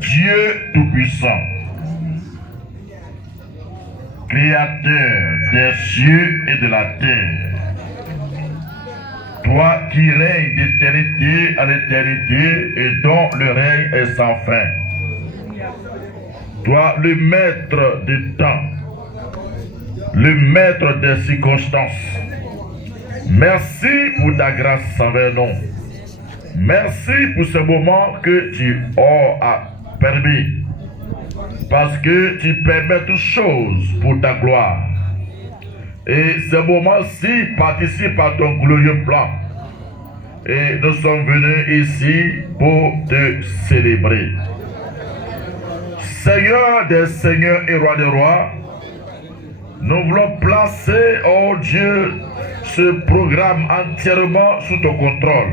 Dieu Tout-Puissant, Créateur des cieux et de la terre, toi qui règnes d'éternité à l'éternité et dont le règne est sans fin, toi le maître des temps, le maître des circonstances, merci pour ta grâce envers nous. Merci pour ce moment que tu as permis, parce que tu permets toutes choses pour ta gloire. Et ce moment-ci participe à ton glorieux plan. Et nous sommes venus ici pour te célébrer. Seigneur des seigneurs et roi des rois, nous voulons placer, oh Dieu, ce programme entièrement sous ton contrôle.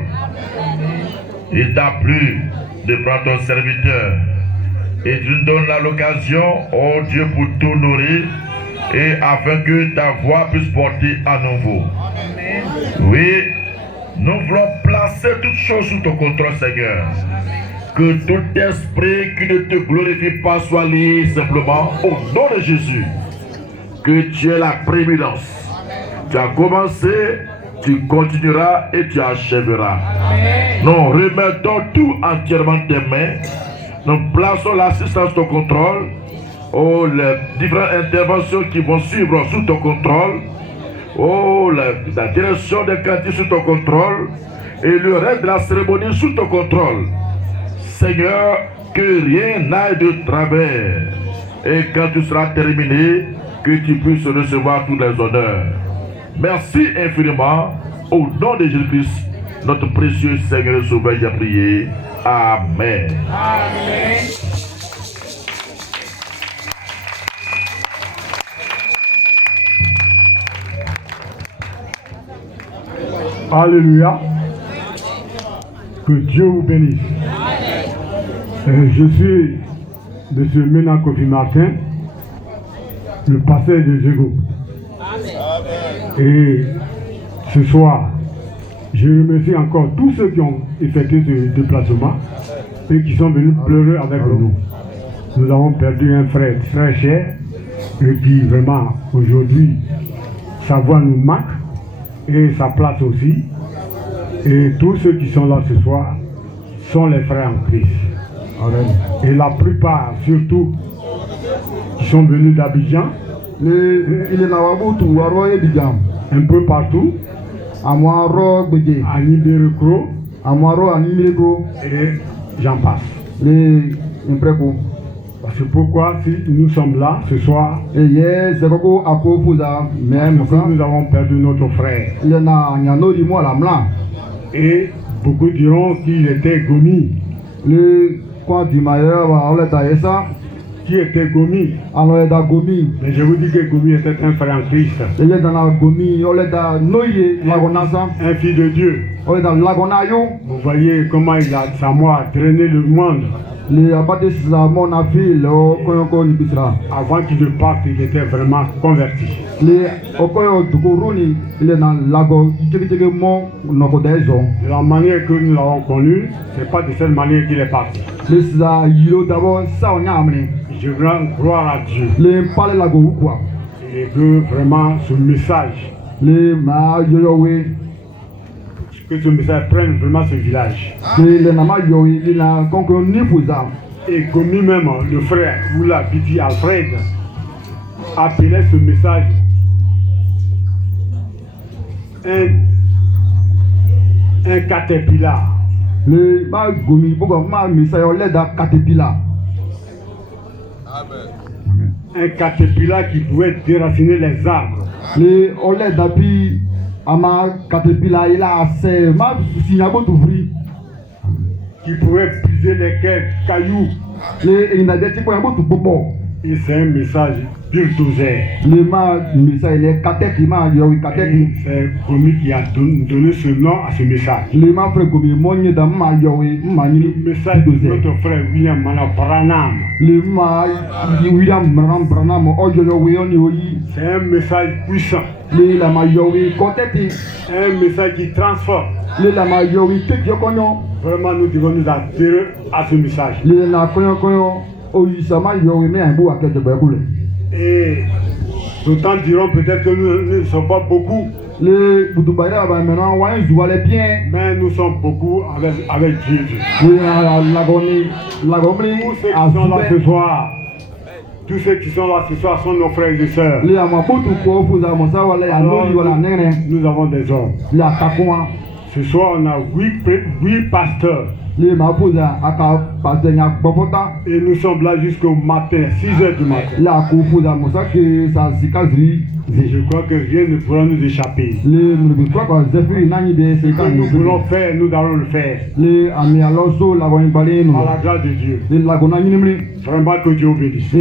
Il t'a plu de prendre ton serviteur et tu nous donnes l'occasion, oh Dieu, pour t'honorer et afin que ta voix puisse porter à nouveau. Oui, nous voulons placer toutes choses sous ton contrôle, Seigneur. Que tout esprit qui ne te glorifie pas soit lié simplement au nom de Jésus. Que tu aies la prééminence. Tu as commencé, tu continueras et tu achèveras. Nous remettons tout entièrement tes mains. Nous plaçons l'assistance sous ton contrôle. Oh, les différentes interventions qui vont suivre sous ton contrôle. Oh, la direction des cantiques sous ton contrôle. Et le reste de la cérémonie sous ton contrôle. Seigneur, que rien n'aille de travers. Et quand tu seras terminé, que tu puisses recevoir tous les honneurs. Merci infiniment. Au nom de Jésus-Christ, notre précieux Seigneur et Sauveur, j'ai prié. Amen. Amen. Alléluia. Que Dieu vous bénisse. Je suis M. Mena Kofi Martin, le pasteur de Jego. Et ce soir, je remercie encore tous ceux qui ont effectué ce déplacement et qui sont venus pleurer avec nous. Nous avons perdu un frère très cher et qui vraiment aujourd'hui sa voix nous manque et sa place aussi. Et tous ceux qui sont là ce soir sont les frères en Christ. Amen. Et la plupart, surtout, qui sont venus d'Abidjan, un peu partout, à Nibirekro, et j'en passe. C'est pourquoi si nous sommes là ce soir, même si nous avons perdu notre frère. Et beaucoup diront qu'il était Gomi. Qui était Gomi. Mais je vous dis que Gomi était un frère en Christ. Un fils de Dieu. Vous voyez comment il a sa mort traîné le monde. Avant qu'il ne parte, il était vraiment converti. De la manière que nous l'avons connu, ce n'est pas de cette manière qu'il est parti. Je veux gloire à Dieu. Et que vraiment ce message, que ce message prenne vraiment ce village. Et comme lui-même, le frère Oula Bidi Alfred appelait ce message un caterpillar. Un caterpillar qui pouvait déraciner les arbres. Qui pouvait briser les cailloux. Et c'est un message bulldozer. Le message il est kateki ma yowi kateki. C'est Gomi qui a donné ce nom à ce message. Le ma frère Gomi monye da ma yowi mani Le message de notre frère William Mana Branham. Le ma William Branham ojo yowi oni oyi. C'est un message puissant. Le la ma yowi kateki. Un message qui transforme. Le la ma yowi teki yokonyo. Vraiment nous devons nous adhérer à ce message. Le na konyo oyi sama yowi me aibu akete bekule. Et d'autant diront peut-être que nous ne sommes pas beaucoup. Les Boudoubaïra maintenant, ouais, je vois les biens. Mais nous sommes beaucoup avec Dieu. Oui, l'agonie, Tous ceux qui sont là ce soir, tous ceux qui sont là ce soir sont nos frères et sœurs. Alors, nous avons des hommes. Ce soir, on a 8 pasteurs. Et nous sommes là jusqu'au matin, 6h du matin. Et je crois que rien ne pourra nous échapper. Ce que nous voulons faire, nous allons le faire. Par la grâce de Dieu. Vraiment que Dieu bénisse.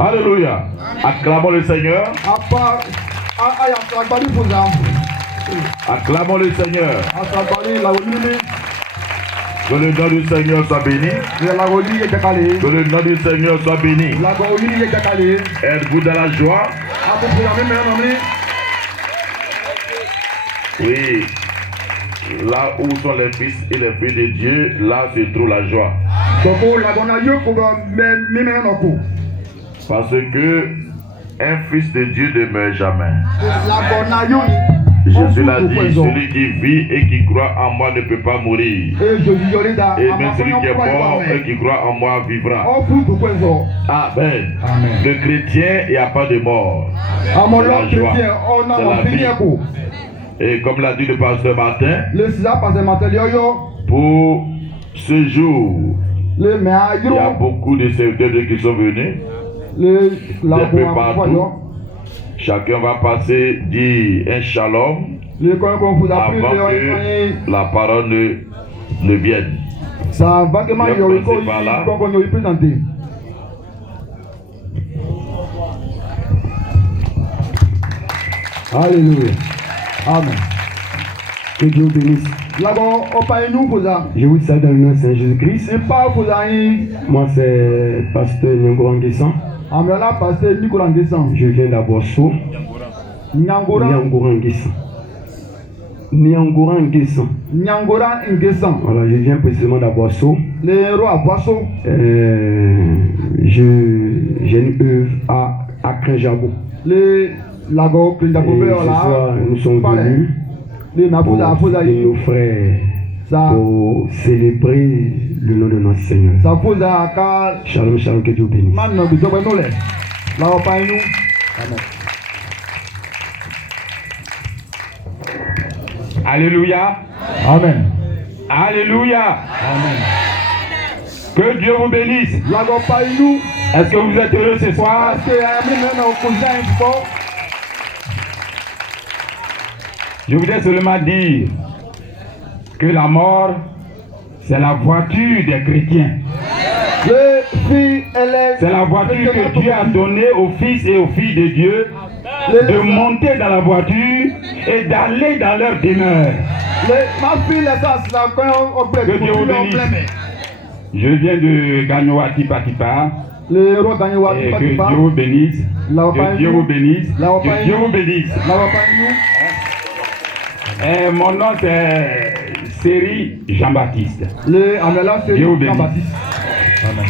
Alléluia. Acclamons le Seigneur. Acclamons le Seigneur. Que le nom du Seigneur soit béni. Que le nom du Seigneur soit béni. Êtes-vous dans la joie? Oui. Là où sont les fils et les filles de Dieu, là se trouve la joie. Parce que un fils de Dieu ne meurt jamais. Jésus l'a dit, celui qui vit et qui croit en moi ne peut pas mourir. Et même celui qui est mort et qui croit en moi vivra. Amen. Le chrétien, il n'y a pas de mort. C'est la joie. C'est la vie. Et comme l'a dit le pasteur Martin, pour ce jour, il y a beaucoup de serviteurs qui sont venus. D'un peu partout. Chacun va passer, dire un shalom avant que la parole ne vienne. Alléluia. Amen. Que Dieu bénisse. Je vous salue dans le nom de Saint Jésus-Christ. Moi, c'est pasteur Nyangora Nguessan. Je viens d'Abosso. Nyangora Nguessan. Voilà, je viens précisément d'Abosso. J'ai une œuvre à Krenjabo. Et ce soir, nous sommes venus pour nos frères pour célébrer le nom de notre Seigneur. Shalom, shalom, que Dieu bénisse. Alléluia. Amen. Alléluia. Amen. Que Dieu vous bénisse. Est-ce que vous êtes heureux ce soir? Je voudrais seulement dire que la mort, c'est la voiture des chrétiens. C'est la voiture que Dieu a donnée aux fils et aux filles de Dieu de monter dans la voiture et d'aller dans leur demeure. Que Dieu vous bénisse. Je viens de Gagnoa Tipa Tipa. Et que Dieu vous bénisse. Que Dieu vous bénisse. Que Dieu vous bénisse. Et mon nom c'est Série Jean-Baptiste. Dieu vous bénisse. Amen.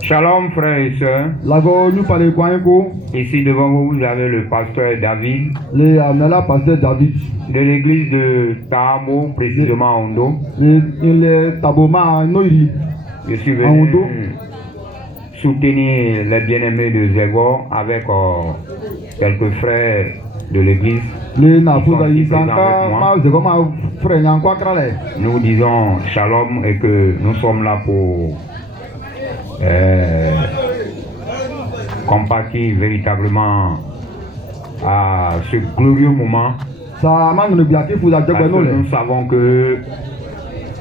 Shalom frères et sœurs. Ici devant vous, vous avez le pasteur David. De l'église de Tamo, précisément à Ondo. Je suis venu soutenir les bien-aimés de Zego avec quelques frères de l'église. Nous disons shalom et que nous sommes là pour compatir véritablement à ce glorieux moment. Parce que nous savons que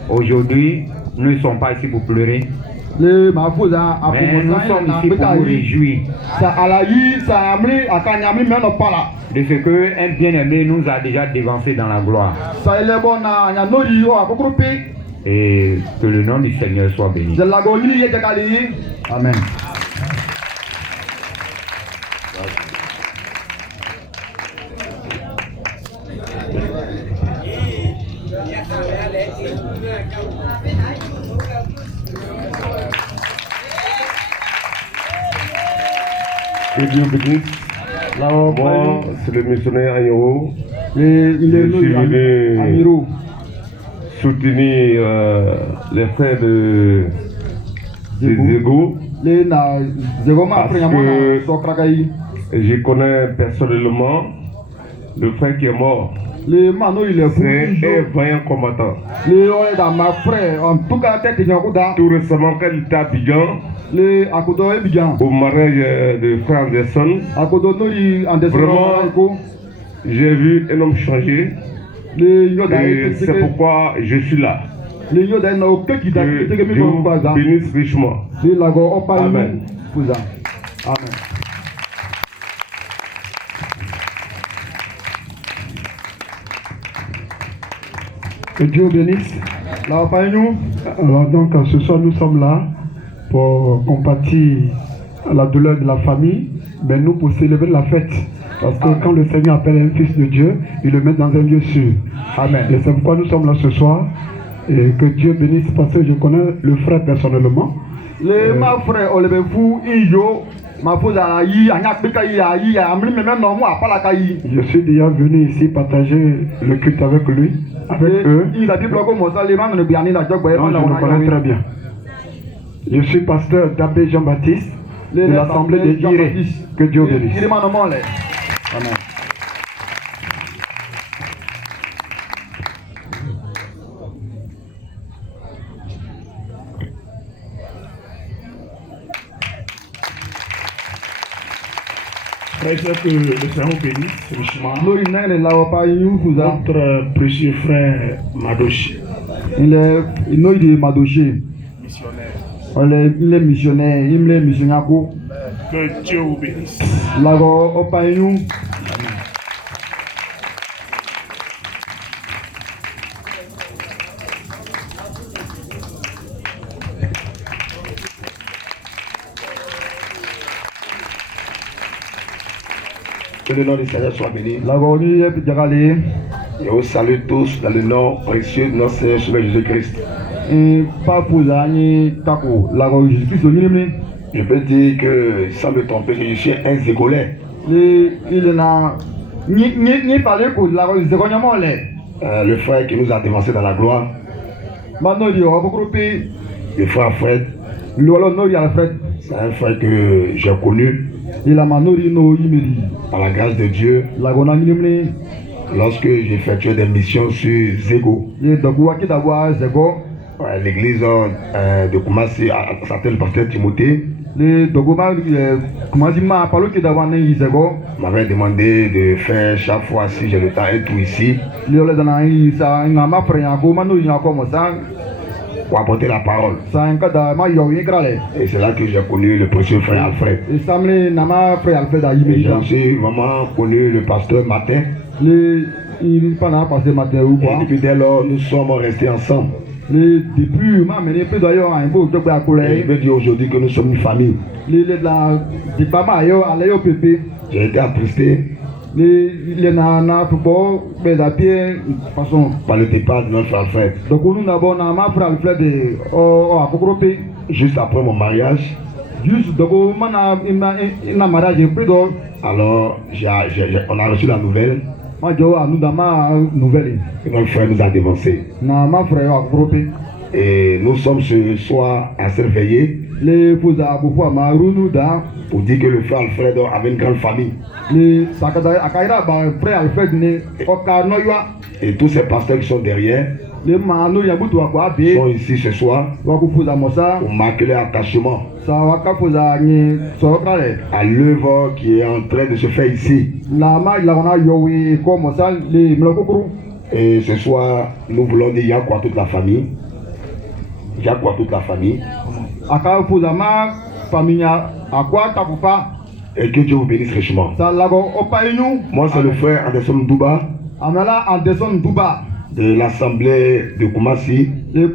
aujourd'hui, nous ne sommes pas ici pour pleurer. Mais nous sommes ici pour nous réjouir de ce qu'un bien-aimé nous a déjà dévancé dans la gloire. Et que le nom du Seigneur soit béni. Amen. Que Dieu bénisse. Moi, c'est le missionnaire Agneau. Je suis venu soutenir les frères de Zego. Parce que je connais personnellement le frère qui est mort. C'est un vaillant combattant. Tout récemment, quand il était à Abidjan, au mariage de frère Anderson, vraiment, j'ai vu un homme changer. Et c'est pourquoi je suis là. Que Dieu bénisse richement. Amen. Amen. Que Dieu bénisse. Alors donc ce soir nous sommes là pour compatir à la douleur de la famille, mais nous pour célébrer la fête. Parce que quand le Seigneur appelle un fils de Dieu, il le met dans un lieu sûr. Amen. Et c'est pourquoi nous sommes là ce soir. Et que Dieu bénisse parce que je connais le frère personnellement. Je suis déjà venu ici partager le culte avec lui, avec eux. Donc, je le connais très bien. Je suis pasteur d'Abbé Jean-Baptiste de l'Assemblée de Iré. Que Dieu bénisse. Amen. Que le Seigneur bénisse richement notre précieux frère Madoshi. Il est Madoshi. Il est missionnaire. Il est missionnaire. Que Dieu vous bénisse. Que le nom du Seigneur soit béni. Et on salue tous dans le nom précieux de notre Seigneur Jésus-Christ. Je peux dire que, sans me tromper, que je suis un Zégolais. Le frère qui nous a dévancé dans la gloire. Le frère Fred. C'est un frère que j'ai connu. Par la grâce de Dieu, lorsque j'ai effectué des missions sur Zego, l'église de Koumassi s'appelle le pasteur Timothée, m'avait demandé de faire chaque fois, si j'ai le temps, un tour ici pour apporter la parole. Et c'est là que j'ai connu le précieux frère Alfred. Et j'ai aussi vraiment connu le pasteur Martin. Et depuis dès lors, nous sommes restés ensemble. Et je veux dire aujourd'hui que nous sommes une famille. J'ai été attristé par le départ de notre frère Alfred. Juste après mon mariage, alors on a reçu la nouvelle que notre frère nous a dévancé. Et nous sommes ce soir à se réveiller pour dire que le frère Alfred avait une grande famille. Et tous ces pasteurs qui sont derrière sont ici ce soir pour marquer leur attachement à l'œuvre qui est en train de se faire ici. Et ce soir, nous voulons dire Yahweh à toute la famille. Yahweh à toute la famille. Et que Dieu vous bénisse richement. Moi, c'est le frère Anderson Ndouba de l'assemblée de Koumassi, le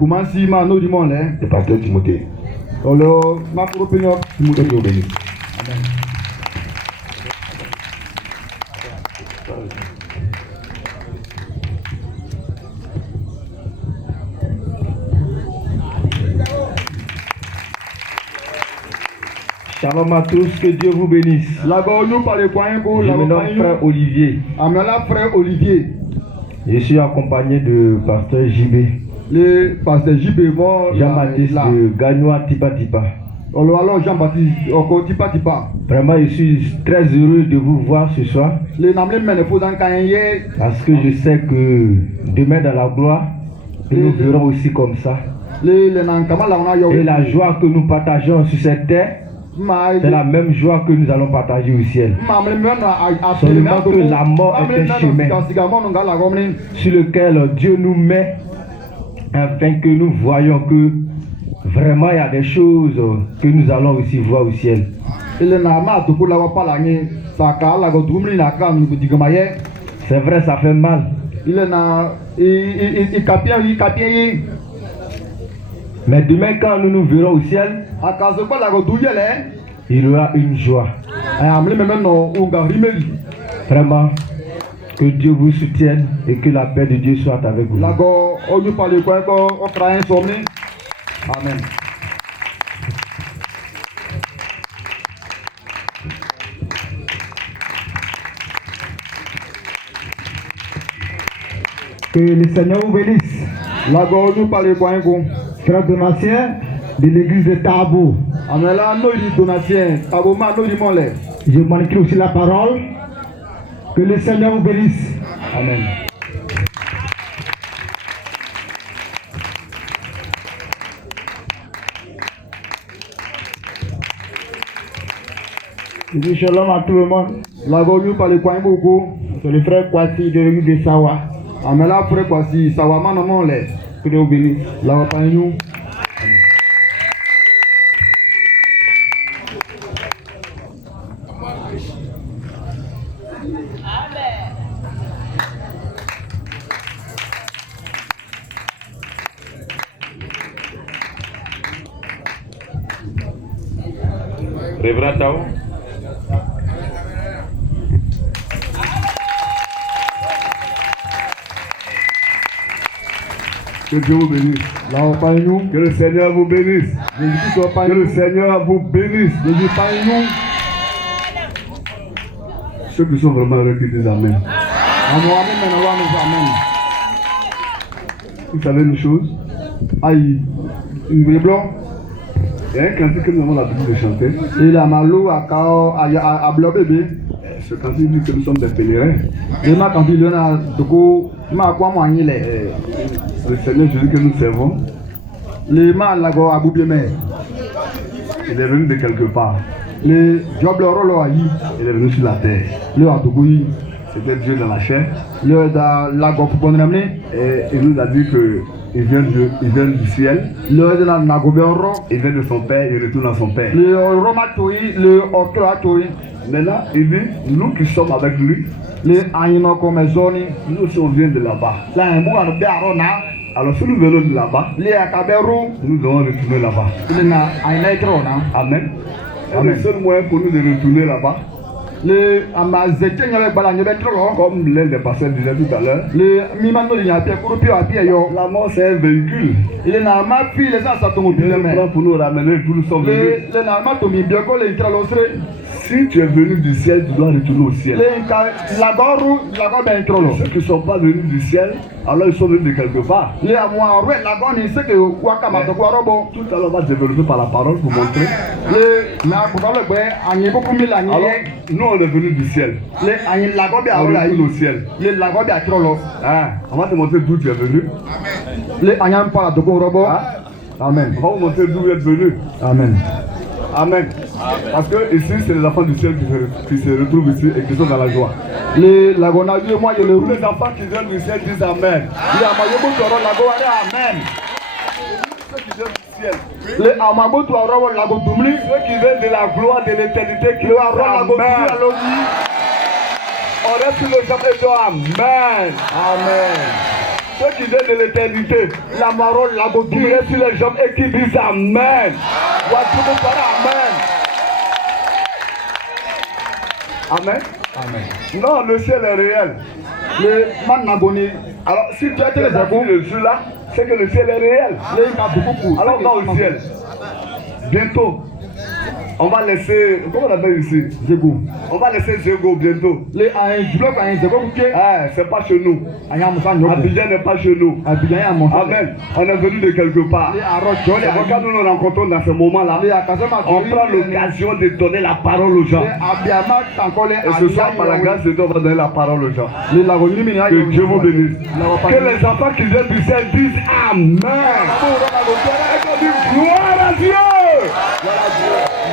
pasteur Timothée. Que Dieu vous bénisse. Amen. Shalom à tous, que Dieu vous bénisse. Je me nomme frère Olivier. Je suis accompagné de pasteur JB. Le pasteur JB, Jean-Baptiste de Gagnoa Tipa Tipa. Vraiment, je suis très heureux de vous voir ce soir. Parce que je sais que demain dans la gloire, nous verrons aussi comme ça. Et la joie que nous partageons sur cette terre, c'est la même joie que nous allons partager au ciel. Seulement que la mort est un chemin sur lequel Dieu nous met afin que nous voyions que vraiment il y a des choses que nous allons aussi voir au ciel. C'est vrai, ça fait mal. Mais demain, quand nous nous verrons au ciel, il y aura une joie. Vraiment, que Dieu vous soutienne et que la paix de Dieu soit avec vous. Amen. Que le Seigneur vous bénisse. Frère Donatien de l'église de Tabou. Je m'écris aussi la parole. Que le Seigneur vous bénisse. Amen. Je dis shalom à tout le monde. C'est le frère Kwasi de l'église de Sawa. Que Dieu vous bénisse. Révérend Tao. Que Dieu vous bénisse. Que le Seigneur vous bénisse. Que le Seigneur vous bénisse. Ceux qui sont vraiment heureux, qui disent Amen. Vous savez une chose? Il y a un cantique que nous avons l'habitude de chanter. Ce cantique dit que nous sommes des pèlerins. Le Seigneur Jésus que nous servons, il est venu de quelque part. Il est venu sur la terre. C'était Dieu dans la chair. Et il nous a dit qu'il vient du ciel. Il vient de son père, il retourne à son père. Maintenant, il dit, nous qui sommes avec lui, nous aussi on vient de là-bas. Alors si nous venons de là-bas, nous devons retourner là-bas. Amen. Le seul moyen pour nous de retourner là-bas, comme l'un des pasteurs disait tout à l'heure, la mort c'est un véhicule. Il prend pour nous ramener, pour nous sommes venus. Si tu es venu du ciel, tu dois retourner au ciel. Ceux qui ne sont pas venus du ciel, alors ils sont venus de quelque part. Tout à l'heure, on va développer par la parole pour montrer. Alors, nous on est venus du ciel. On retourne au ciel. On va te montrer d'où tu es venu. Amen. On va vous montrer d'où vous êtes venu. Amen. Amen. Parce que ici, c'est les enfants du ciel qui se retrouvent ici et qui sont dans la joie. Tous les enfants qui viennent du ciel disent Amen. Amen. Ceux qui viennent du ciel. Ceux qui viennent de la gloire de l'éternité qui disent Amen. On reste sur le jambes et disons Amen. Amen. Ceux qui viennent de l'éternité, la marole, la beauté, qui restent sur les jambes et qui disent Amen. Amen. Amen. Non, le ciel est réel. Alors, si tu as été les enfants de Dieu là, c'est que le ciel est réel. Alors, on va au ciel. Bientôt. On va laisser, comment on appelle ici? Zego. On va laisser Zego bientôt. C'est pas chez nous. Abidjan n'est pas chez nous. Amen. On est venu de quelque part. Quand nous nous rencontrons dans ce moment-là, on prend l'occasion de donner la parole aux gens. Et ce soir, par la grâce de Dieu, on va donner la parole aux gens. Que Dieu vous bénisse. Que les enfants qui viennent du ciel disent Amen. Gloire à Dieu.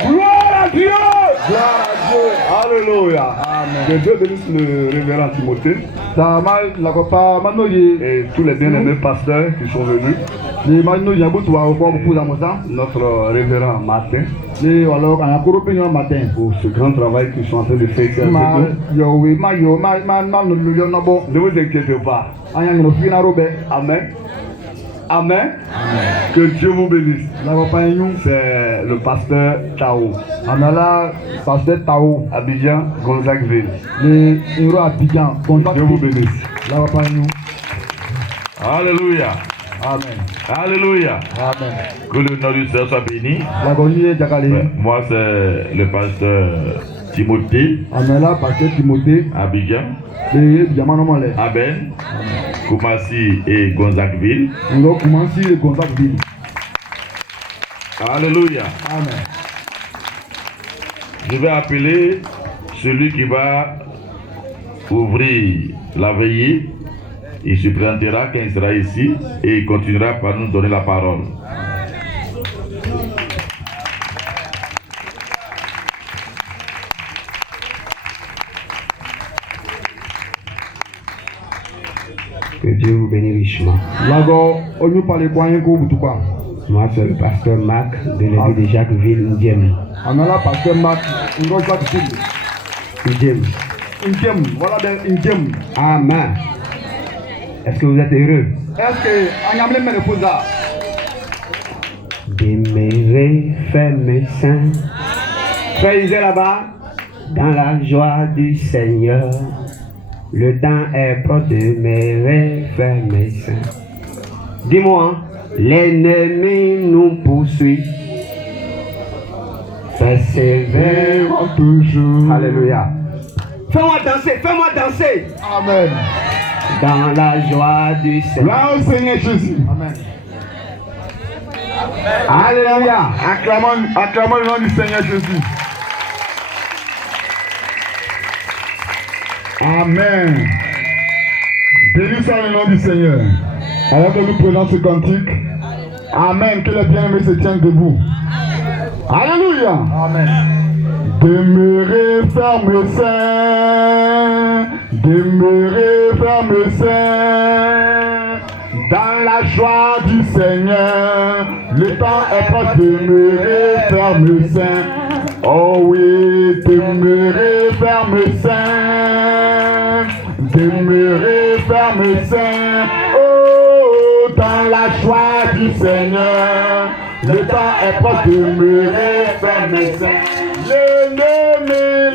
Gloire à Dieu. Gloire à Dieu. Alléluia. Amen. Que Dieu bénisse le révérend Timothée. Et tous les bien-aimés pasteurs qui sont venus. Notre révérend Martin. Pour ce grand travail qu'ils sont en train de faire. Ne vous inquiétez pas. Amen. Amen. Que Dieu vous bénisse. C'est le pasteur Tao. Pasteur Tao. Abidjan, Gonzagueville. Dieu vous bénisse. Alléluia. Amen. Alléluia. Amen. Que le nom du Seigneur soit béni. Moi, c'est le pasteur Timothée. Abidjan. Aben. Koumassi et Gonzagueville. Alléluia. Amen. Je vais appeler celui qui va ouvrir la veillée. Il se présentera quand il sera ici et il continuera par nous donner la parole. Que Dieu vous bénisse richement. Moi, c'est le pasteur Marc de l'église de Jacquesville, Ndiem. Amen. Est-ce que vous êtes heureux? Demeurer ferme saint. Frères là-bas, dans la joie du Seigneur. Le temps est proche de demeurer ferme saint. Dis-moi, l'ennemi nous poursuit. Persévérons toujours. Alléluia. Fais-moi danser, fais-moi danser. Amen. Dans la joie du Seigneur. Là au Seigneur Jésus. Amen. Alléluia. Acclamons le nom du Seigneur Jésus. Amen. Béni soit le nom du Seigneur. Alors que nous prenons ce cantique. Amen. Que les bien-aimés se tiennent debout. Alléluia. Amen. Demeurez ferme saint. Demeurez ferme saint. Dans la joie du Seigneur. Le temps est proche. Demeurez ferme saint. Oh oui, demeurez ferme saint. Demeurez ferme saint. Oh, dans la joie du Seigneur. Le temps est proche, demeurez ferme saint.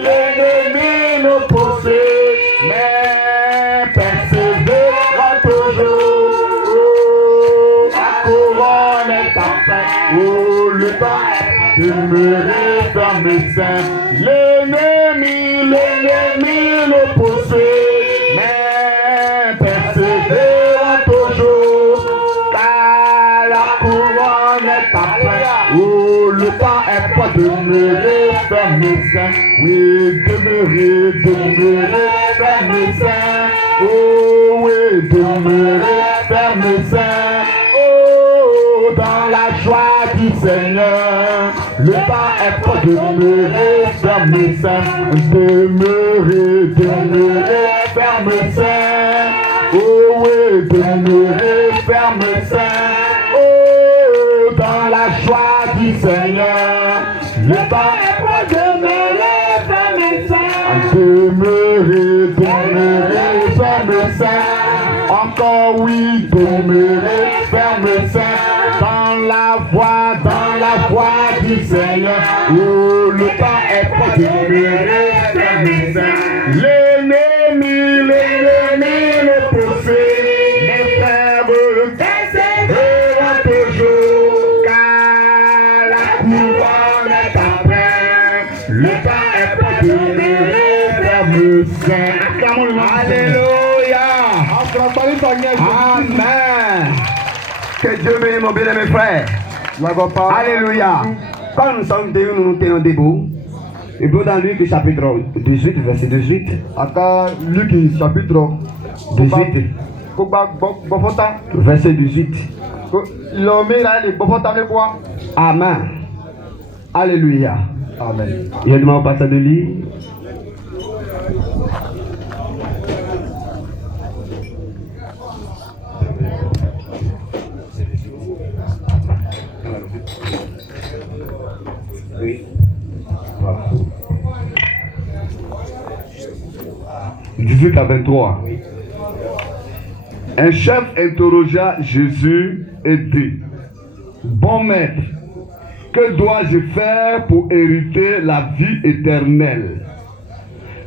L'ennemi nous poursuit, mais persévérera toujours. Oh, la couronne est parfaite. Oh, le temps est demeurer dans mes seins. L'ennemi le possède, mais persévérant toujours, car la couronne est après. Oh, le temps est pas demeurer dans mes seins. Oui, demeurer dans mes seins. Oh, oui, demeurer dans mes seins. Oh, dans la joie du Seigneur. Le temps est pas demeurer dans mes seins. Demeurer dans mes seins. Oh, oui, demeurer dans mes seins. Oh, dans la joie du Seigneur. Le temps est pas demeurer dans mes seins. Demeurer dans mes seins. Encore oui, demeurer dans mes seins. Dans la voix du Seigneur. Oh, le temps est pas demeurer dans mes seins. L'ennemi le possède. Mes frères persévérant toujours, car la couronne est après. Le temps est pas demeurer dans mes seins. Alléluia. Amen. Que Dieu bénisse mon bien-aimé frère. Alléluia. Quand nous sommes debout, nous nous tenons debout. Et puis dans Luc chapitre 18, verset 18. Luc chapitre 18. Verset 18. Amen. Alléluia. Amen. Je demande au pasteur de lire. Oui. 18 à 23. Un chef interrogea Jésus et dit: Bon maître, que dois-je faire pour hériter la vie éternelle?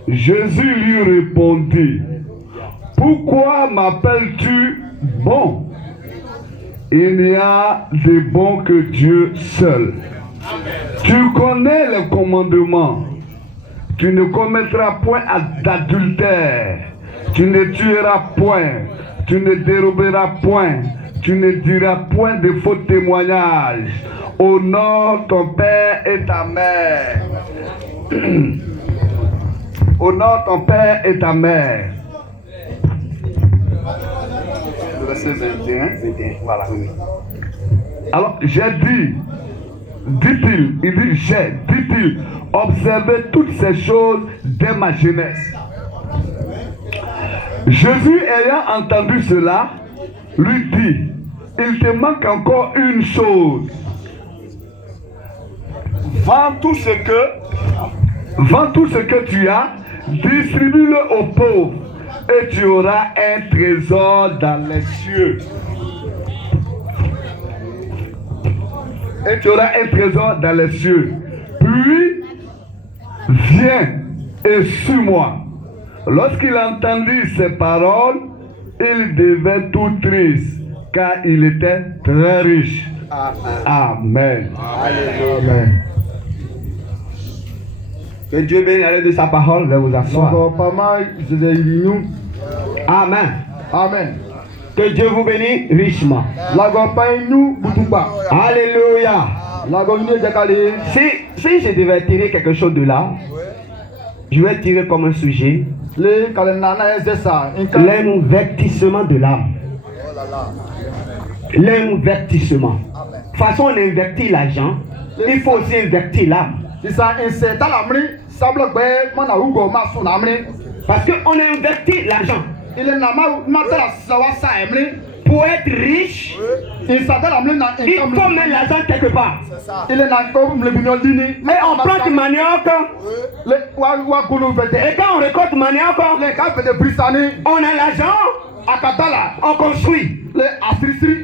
Jésus lui répondit: Pourquoi m'appelles-tu bon? Il n'y a de bon que Dieu seul. Tu connais les commandements. Tu ne commettras point d'adultère. Tu ne tueras point. Tu ne déroberas point. Tu ne diras point de faux témoignages. Honore ton père et ta mère. Honore ton père et ta mère. Verset 21. Voilà. Alors, j'ai dit, dit-il, observez toutes ces choses dès ma jeunesse. Jésus ayant entendu cela, lui dit: il te manque encore une chose. Vends tout ce que tu as, distribue-le aux pauvres, et tu auras un trésor dans les cieux. Et tu auras un trésor dans les cieux. Puis, viens et suis-moi. Lorsqu'il entendit ces paroles, il devint tout triste, car il était très riche. Amen. Amen. Que Dieu bénisse de sa parole, de vous asseoir. Amen. Amen. Que Dieu vous bénisse richement. Alléluia. Si je devais tirer quelque chose de là, je vais tirer comme un sujet l'invertissement de l'âme. L'invertissement. De toute façon, on invertit l'argent, il faut aussi invertir l'âme. Parce qu'on invertit l'argent. Pour être riche, il faut mettre l'argent quelque part. Et on prend du manioc. Et quand on récolte manioc, on a l'argent. On construit.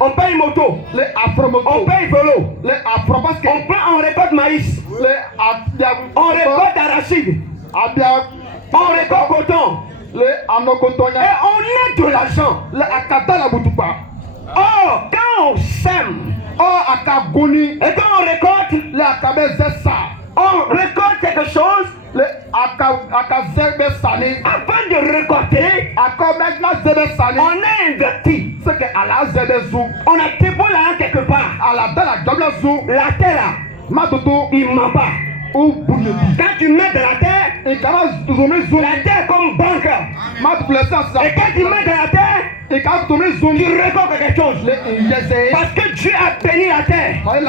On paye moto. On paye vélo. On récolte maïs. On récolte arachide. On récolte coton. Et on a de l'argent. Oh, quand on sème, et quand on récolte, On récolte quelque chose. Avant de récolter, on a inverti. On a déboulé quelque part. La terre là, il ne ment pas. Quand tu mets de la terre est comme banque. Et quand tu mets de la terre, tu récoltes quelque chose. Parce que Dieu a béni la terre. Et il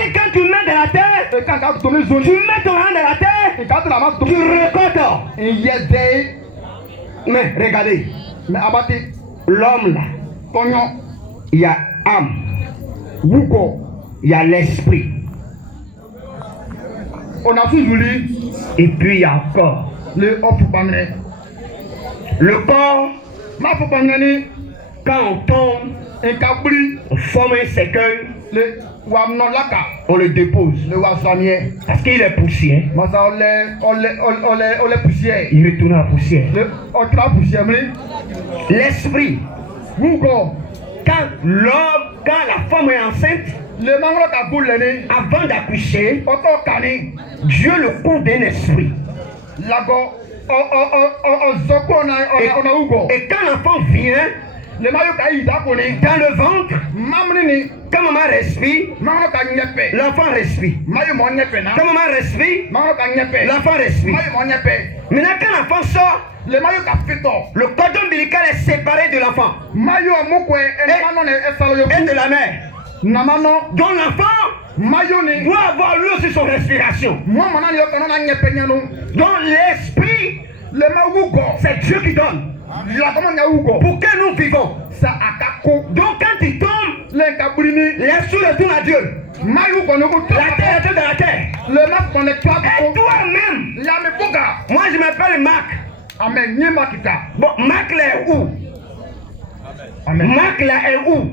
dit quand tu mets de la terre, tu mets ton hand de la terre, tu récoltes. Mais regardez, l'homme là, il y a âme, il y a l'esprit. On a toujours lu. Et puis il y a encore le corps. Quand on tombe, on forme un cercueil, on le dépose. Parce qu'il est poussière. Il retourne à la poussière. L'esprit. Quand la femme est enceinte, avant d'accoucher, Dieu le couvre d'un esprit. Et quand l'enfant vient dans le ventre, quand maman respire, l'enfant respire. Quand maman respire, l'enfant respire. Maintenant quand l'enfant sort, le cordon ombilical est séparé de l'enfant et de la mère. Donc l'enfant doit avoir lui aussi son respiration. Donc l'esprit, c'est Dieu qui donne. Pour que nous vivons. Donc quand il tombe, l'esprit retourne à Dieu. La terre est de la terre. Et toi-même, moi je m'appelle Marc. Bon, Marc là est où? Marc là est où?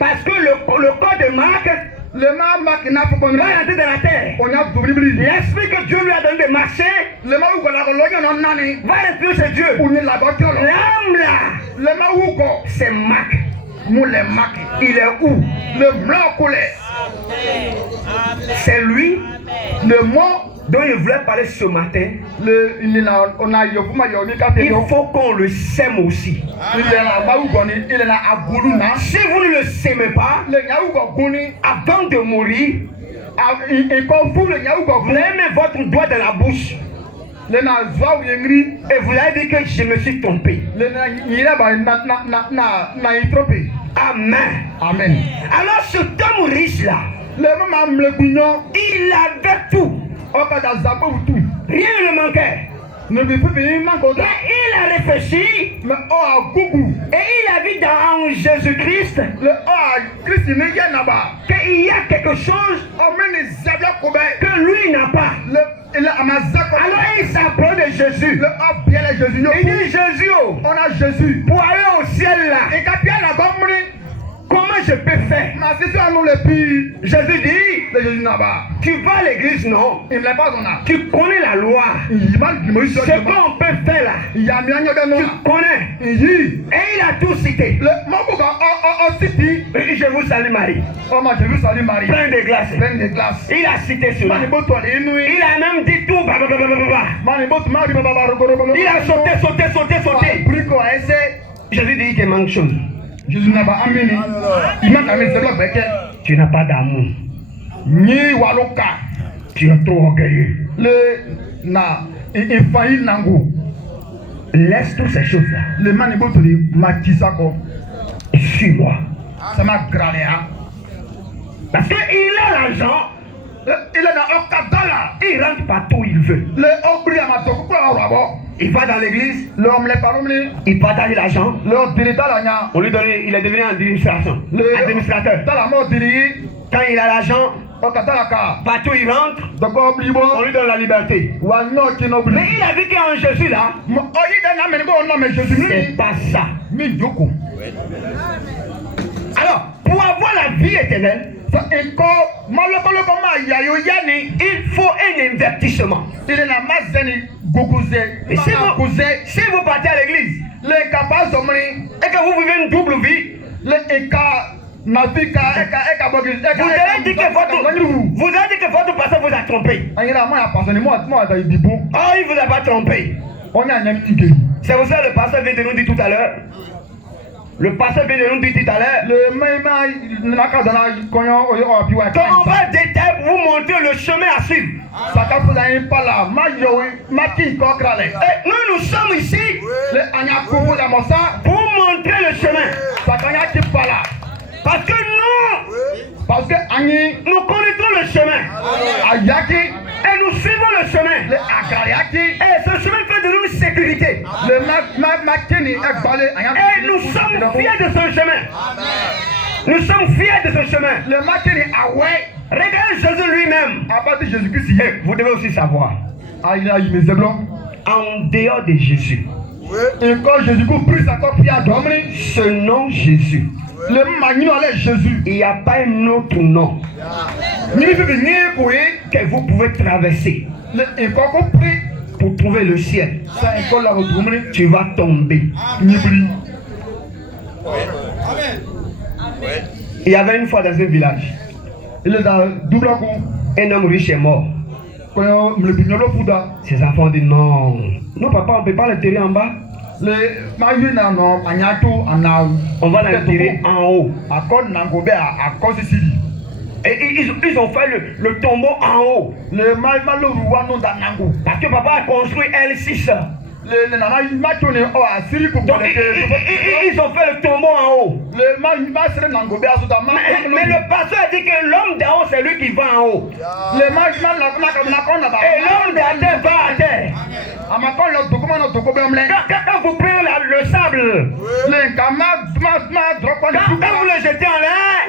Parce que le corps de Marc va rentrer dans la terre. L'esprit que Dieu lui a donné de marcher va rentrer chez Dieu. L'âme là, c'est Marc. Il est où? C'est lui, le mot dont il voulait parler ce matin. Il faut qu'on le sème aussi. Si vous ne le sémez pas, avant de mourir, vous mettez votre doigt dans la bouche et vous avez dit que je me suis trompé. Amen. Amen. Alors ce homme riche là, il avait tout. Rien ne manquait. Mais il a réfléchi et il a vu dans Jésus-Christ qu'il y a quelque chose que lui n'a pas. Alors il s'approche de Jésus. Il dit Jésus, pour aller au ciel là, comment je peux faire? Jésus dit, tu vas à l'église, non? Tu connais la loi. Ce qu'on peut faire là, tu connais. Et il a tout cité. Je vous salue Marie. Plein de glace. Il a cité cela. Il a même dit tout. Il a sauté. Jésus dit, il te manque chose. Jésus n'a pas amené. Tu n'as pas d'amour. Tu es trop orgueilleux. Laisse toutes ces choses-là. Suis-moi. Parce qu'il a l'argent. Il rentre partout où il veut. Il va dans l'église. Il partage l'argent. On lui donne, il est devenu administrateur. Quand il a l'argent, partout il rentre, on lui donne la liberté. Mais il a vu qu'en Jésus là, c'est pas ça. Alors, pour avoir la vie éternelle, il faut un investissement. Et si vous partez à l'église et que vous vivez une double vie, Vous avez dit que votre pasteur vous a trompé. Oh, il vous a pas trompé. C'est pour ça que le pasteur vient de nous dire tout à l'heure. Le pasteur vient de nous dire tout à l'heure. Quand on va détailler pour vous montrer le chemin à suivre. Nous sommes ici pour montrer le chemin. Parce que nous connaissons le chemin. Et nous suivons le chemin. Et ce chemin fait de nous une sécurité. Et nous sommes fiers de ce chemin. Nous sommes fiers de ce chemin. Regardez Jésus lui-même. Vous devez aussi savoir. En dehors de Jésus. Et quand Jésus plus encore prié à dormir, ce nom Jésus. Le Jésus. Il n'y a pas un autre nom que vous pouvez traverser pour trouver le ciel. Tu vas tomber. Il y avait une fois dans un village, un homme riche est mort. Ses enfants disent non, non papa, on ne peut pas l'enterrer en bas. On va l'enterrer en haut. Et ils ont fait le tombeau en haut. Parce que papa a construit L6. Donc, ils ont fait le tombeau en haut. Mais le pasteur a dit que l'homme d'en haut, c'est lui qui va en haut. Et l'homme de la terre va à terre. Quand vous prenez le sable, quand vous le jetez en l'air,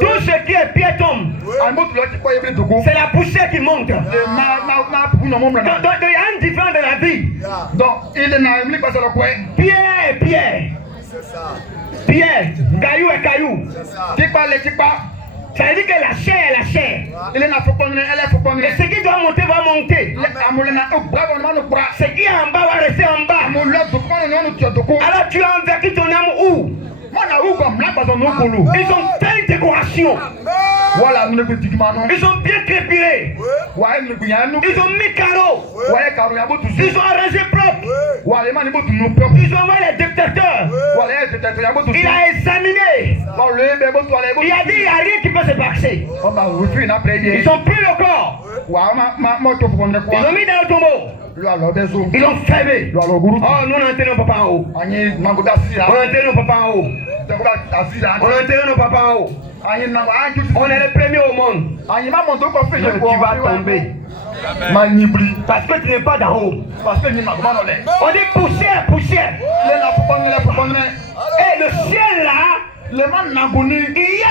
tout ce qui est pied tombe. C'est la poussière qui monte. Donc, il y a une différence de la vie. Donc, pierre et pierre. Pierre, caillou et caillou. Ça veut dire que la chair est la chair. Et ce qui doit monter va monter. Ce qui est en bas va rester en bas. Alors tu as envahi ton âme où? Ils ont fait une décoration. Ils ont bien crépulé. Ils ont mis carreaux. Ils ont arrangé propre. Ils ont envoyé les détecteurs. Il a examiné. Il a dit il n'y a rien qui peut se passer. Ils ont pris le corps. Ils l'ont mis dans le tombeau. Ils l'ont fermé. Oh, nous on a enterré nos papas en haut. On a enterré nos papas en haut. On a enterré nos papas en haut. On est les premiers au monde. Tu vas tomber. Parce que tu n'es pas d'en haut. On dit poussière, poussière. Et le ciel là, il y a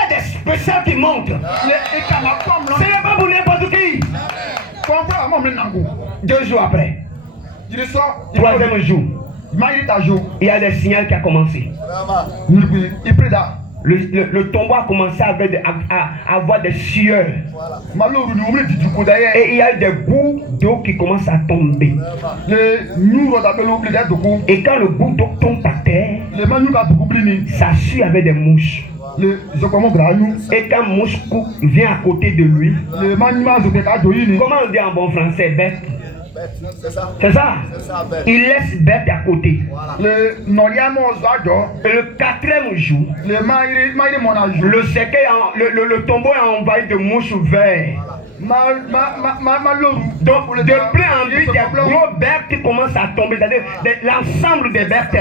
des spéciaux qui montent. Ce n'est pas pour n'importe qui. 2 jours après, 3e jour, il y a des signaux qui ont commencé. Le tombeau a commencé à avoir des sueurs. Et il y a des gouttes d'eau qui commencent à tomber. Et quand le goutte d'eau tombe par terre, ça suit avec des mouches. Et quand mouche vient à côté de lui, comment on dit en bon français, bête? C'est ça. Il laisse bête à côté. Le 4e jour, le tombeau est envahi de mouches vertes. Donc, de plus en plus, des gros bertes qui commencent à tomber, c'est-à-dire l'ensemble des bertes.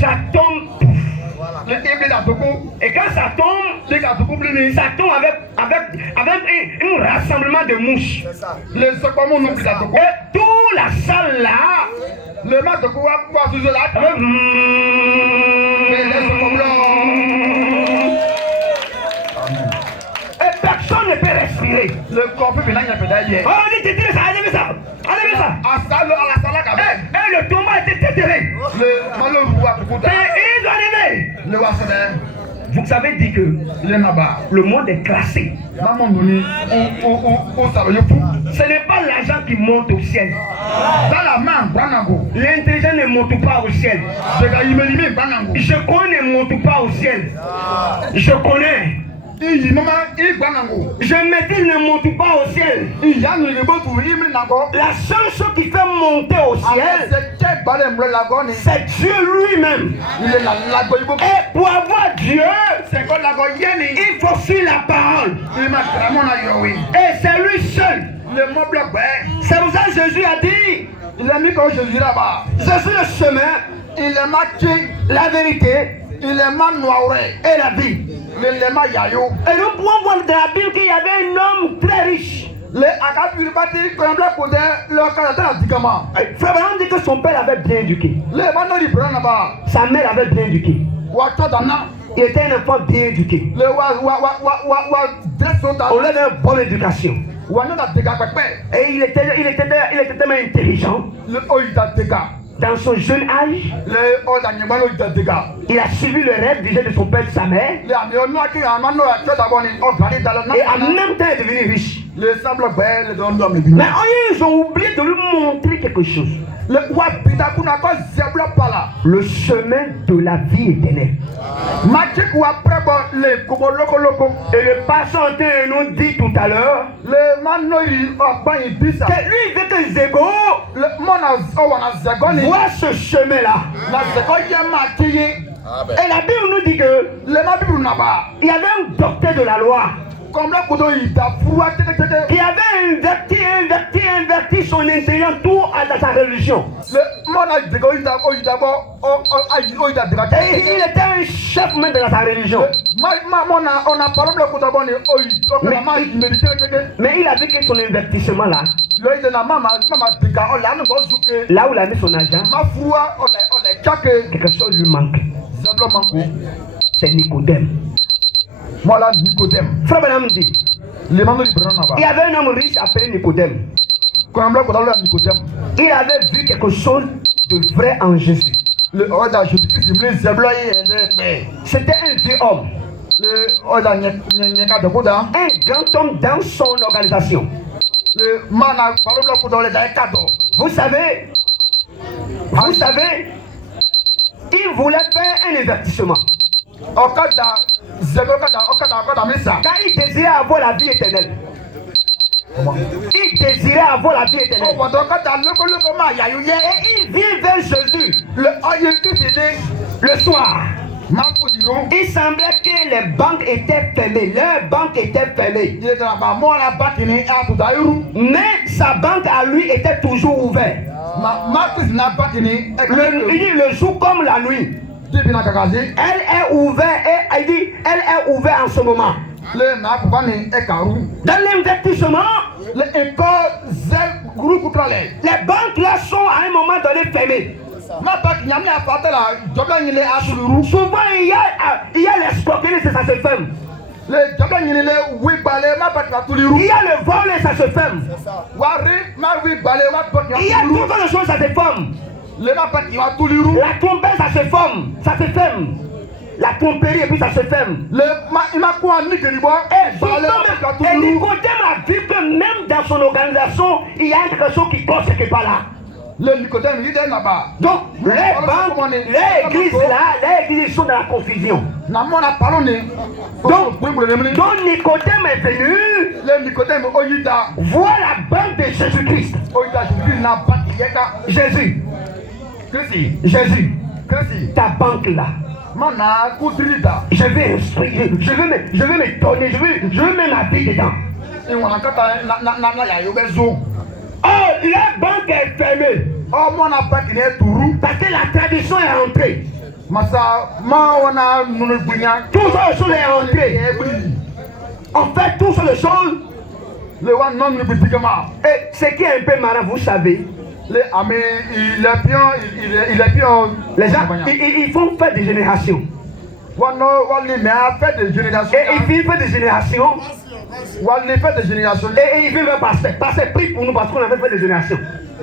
Ça tombe. Et quand ça tombe avec un rassemblement de mouches. Et toute la salle là, et personne ne peut respirer. Le corps peut venir. Oh, on dit ça, enlevez ça. Et le tombeau a été déterré. Vous savez dit que le monde est classé. Ce n'est pas l'argent qui monte au ciel. L'intelligence ne ne monte pas au ciel. Je connais ne monte pas au ciel. Je connais. Je me dis ne monte pas au ciel. La seule chose qui fait monter au ciel, c'est Dieu lui-même. Et pour avoir Dieu, il faut suivre la parole. Et c'est lui seul. C'est pour ça que Jésus a dit, je suis le chemin, la vérité et la vie. Et nous pouvons voir dans la Bible qu'il y avait un homme très riche. Frère Branham dit que son père avait bien éduqué. Sa mère avait bien éduqué. Il était un enfant bien éduqué. On lui a donné une bonne éducation. Et il était tellement intelligent. Dans son jeune âge, il a suivi le rêve déjà de son père et de sa mère. Et en même temps, il est devenu riche. Mais ils ont oublié de lui montrer quelque chose. Le chemin de la vie éternelle. Et le pasteur nous dit tout à l'heure que lui il veut que Zégo voit ce chemin-là. Et la Bible nous dit que il y avait un docteur de la loi qui avait inverti son intelligence tout à sa religion. Et il était un chef même de sa religion. Mais il a vu que son investissement là, là où il a mis son argent, quelque chose lui manque. C'est Nicodème. Frère Branham dit, il y avait un homme riche appelé Nicodème. Il avait vu quelque chose de vrai en Jésus. C'était un vieux homme. Un grand homme dans son organisation. Vous savez, il voulait faire un avertissement. Quand il désirait avoir la vie éternelle. Il désirait avoir la vie éternelle. Et il vient vers Jésus le soir. Il semblait que les banques étaient fermées. Leurs banques étaient fermées. Mais sa banque à lui était toujours ouverte. Le jour comme la nuit. Elle est ouverte et elle dit, elle est ouverte en ce moment. Dans l'investissement, les banques là sont à un moment donné fermées. Souvent il y a l'escroquerie, ça se ferme. Il y a le vol et ça se ferme. Il y a toutes les choses, ça se ferme. La trompette, ça se ferme. Ça se ferme. La tromperie et puis ça se ferme. Et Nicodème a vu que même dans son organisation, il y a quelque chose qui cause quelque part là. Donc les banques, les églises là, les églises sont dans la confusion. Donc Nicodème est venu voir la banque de Jésus-Christ. Jésus, ta banque là. Je vais me donner, je veux mettre ma vie dedans. Oh, la banque est fermée. Parce que la tradition est rentrée. Tout ça les choses est rentré. On fait tout ça les choses. Et ce qui est un peu marrant, vous savez. Les gens, ils font faire des générations. Et ils vivent des générations. Et ils vivent passer. Passer prie pour nous parce qu'on avait fait des générations. On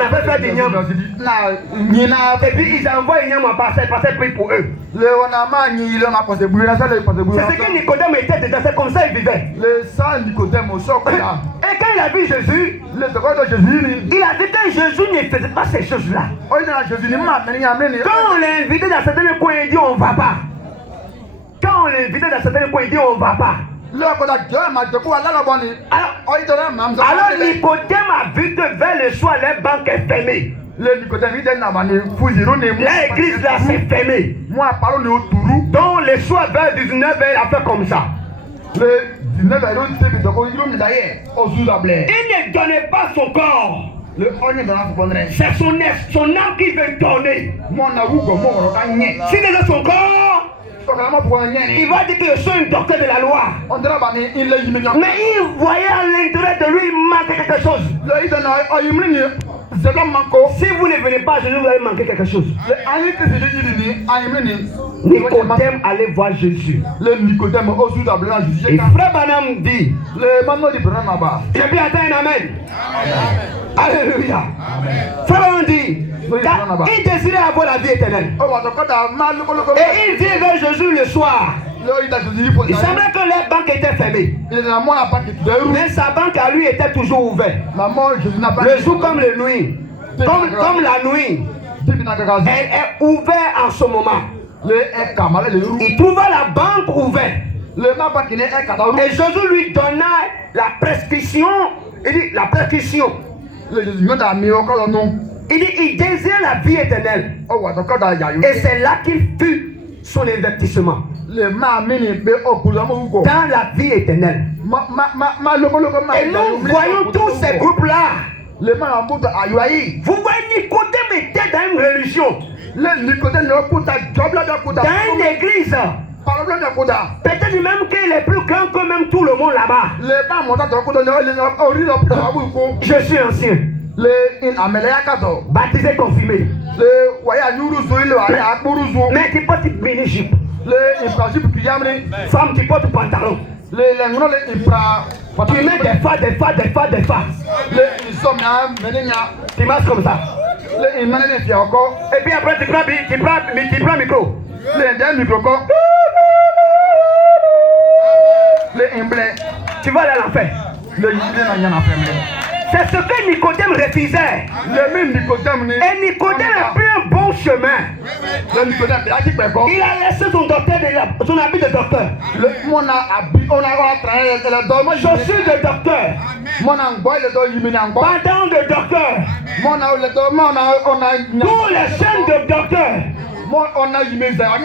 avait fait des nyam. Et puis ils envoient une nyam à passer prie pour eux. C'est ce que Nicodème était dedans, c'est comme ça il vivait. Et quand il a vu Jésus, il a dit que Jésus ne faisait pas ces choses-là. Quand on l'a invité dans certains coins, il dit on ne va pas. Quand on l'a invité dans certains coins, il dit on ne va pas. Alors Nicodème a vu que vers le soir, les banques est fermées. L'église là s'est fermée. Donc le soir vers 19h, il a fait comme ça. Il ne donnait pas son corps. C'est son âme qui veut donner. S'il donne son corps, il va dire que je suis un docteur de la loi. Mais il voyait à l'intérieur de lui, il manquait quelque chose. Si vous ne venez pas, Jésus, vous allez manquer quelque chose. Nicodème allait voir Jésus. Et frère Branham dit, j'ai bien atteint un amen. Alléluia. Frère Branham dit, il désirait avoir la vie éternelle. Et il vient vers Jésus le soir. Il semblait que les banques étaient fermées. Mais sa banque à lui était toujours ouverte. Le jour comme la nuit. Comme la nuit. Elle est ouverte en ce moment. Il trouva la banque ouverte. Et Jésus lui donna la prescription. Il dit la prescription. Il dit il désire la vie éternelle. Et c'est là qu'il fut son investissement. Dans la vie éternelle. Et nous voyons tous ces groupes-là. Vous voyez, Nicodème était dans une religion. Dans une église. Peut-être même qu'il est plus grand que même tout le monde là-bas. Je suis ancien. Baptisé, confirmé. Mais tu portes une mini-jupe. Femme, tu portes pantalon. Tu mets des fards. Tu marches comme ça. Et puis après tu prends le micro. Tu vas aller à l'enfer. C'est ce que Nicodème refusait. Et Nicodème a pris un bon chemin. Il a laissé son habit de docteur. Chaussures de docteur. Pantalon de docteur. Tous les chaînes de docteur.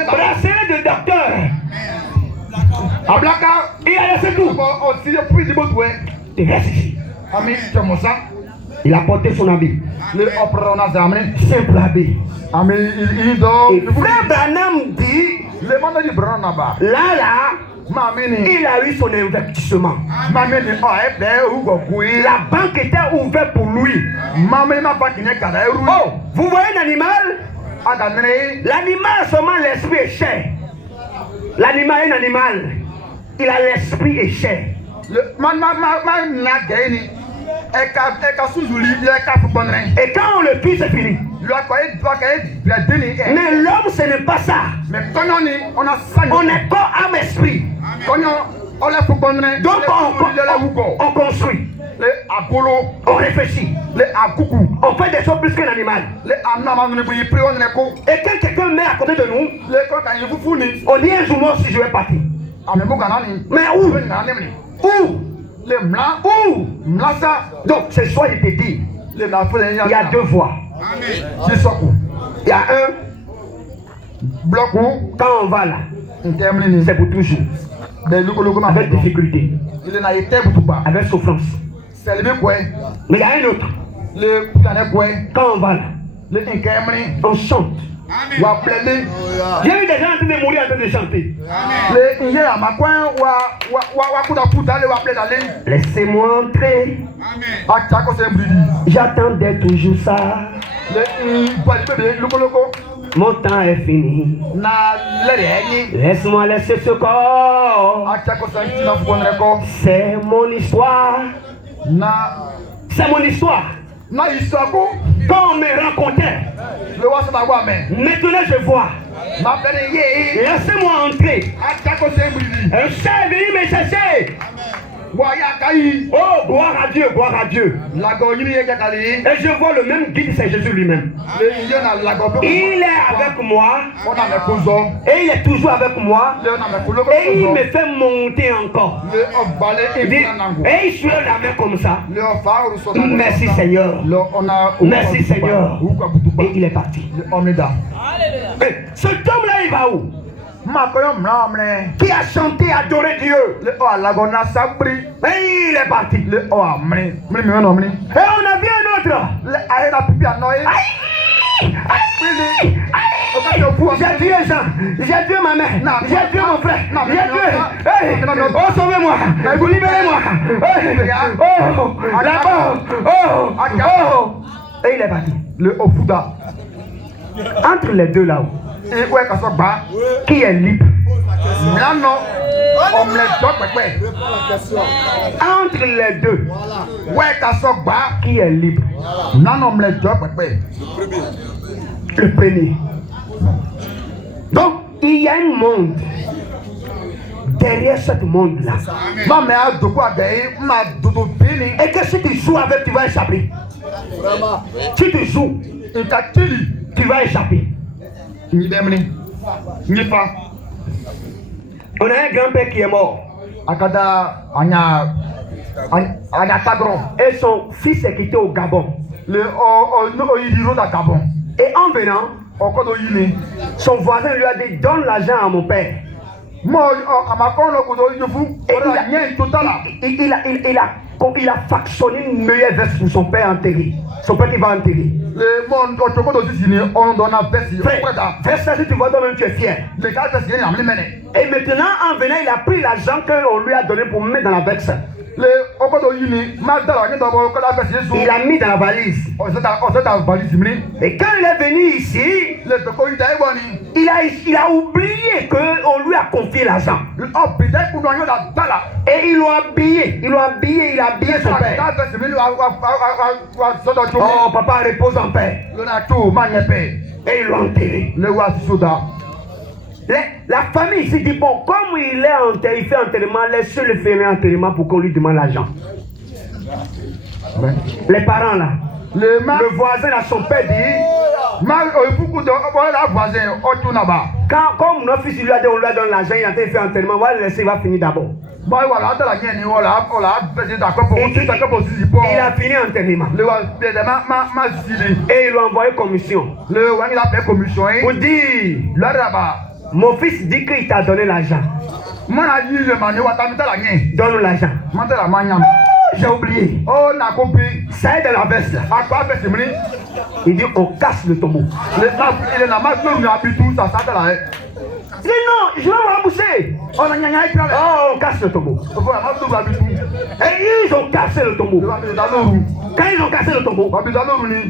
Bracelet de docteur. Il a laissé tout. Il reste ici. Il a porté son habit. Simple habit. Et frère Branham dit, là, il a eu son investissement. La banque était ouverte pour lui. Oh, vous voyez l'animal? L'animal seulement l'esprit est cher. L'animal est un animal. Il a l'esprit et chair. Et quand on le tue, c'est fini. Mais l'homme, ce n'est pas ça. On est corps, âme, esprit. Donc on construit. On réfléchit. On fait des choses plus qu'un animal. Et quand quelqu'un met à côté de nous, on dit un jour si je vais partir. Mais où? Donc ce soir je te dis, il y a deux voies. Il y a un bloc où quand on va là, c'est pour toujours. Avec difficulté, avec souffrance. Mais il y a un autre. Quand on va là, on chante. J'ai vu des gens en train de mourir en train de chanter. Laissez-moi entrer. J'attendais toujours ça. Mon temps est fini. Laisse-moi laisser ce corps. C'est mon histoire. C'est mon histoire. Quand on me rencontrait, maintenant je vois. Laissez-moi entrer. Un chef est venu me chercher. Oh, gloire à Dieu, gloire à Dieu. Et je vois le même guide, c'est Jésus lui-même. Il est avec moi. Et il est toujours avec moi. Et il me fait monter encore. Et il suit la main comme ça. Merci Seigneur. Merci Seigneur. Et il est parti. Ce homme-là, il va où? Qui a chanté, adoré Dieu. Et il est parti. Et on a vu un autre. J'ai tué Jean, j'ai tué ma mère, j'ai tué mon frère, j'ai tué. Oh, sauvez-moi, vous libérez-moi. Oh, là-bas. Oh. Et il est parti. Entre les deux là-haut, qui est libre? Entre les deux, qui est libre? Le premier. Donc, il y a un monde derrière ce monde-là. Et que si tu joues avec, tu vas échapper. Si tu joues, tu vas échapper. On a un grand-père qui est mort. Et son fils est quitté au Gabon. Et en venant, son voisin lui a dit: donne l'argent à mon père. Il a factionné une meilleure veste pour son père enterré. Son père qui va enterrer. Veste ça, si tu vois toi-même, tu es fier. Et maintenant, en venant, il a pris l'argent qu'on lui a donné pour mettre dans la veste. Il a mis dans la valise. Et quand il est venu ici, il a oublié qu'on lui a confié l'argent. Et ils l'ont habillé. Il a habillé son père. Oh, papa repose en paix. Et ils l'ont enterré. La famille ici dit: bon, comme il est enterré, il fait enterrement, laissez-le faire un enterrement pour qu'on lui demande l'argent. Les parents là, le voisin là, son père dit: comme notre fils lui a dit, on lui a donné l'argent, il a fait enterrement, on va le laisser, il va finir d'abord. Il a fini enterrement. Et il lui a envoyé commission. Pour dire: mon fils dit qu'il t'a donné l'argent. Donne-nous l'argent. J'ai oublié. Ça est dans la veste là. Il dit: on casse le tombeau. Il dit: non, je vais vous rembourser. Oh, on casse le tombeau. Et ils ont cassé le tombeau. Quand ils ont cassé le tombeau, quand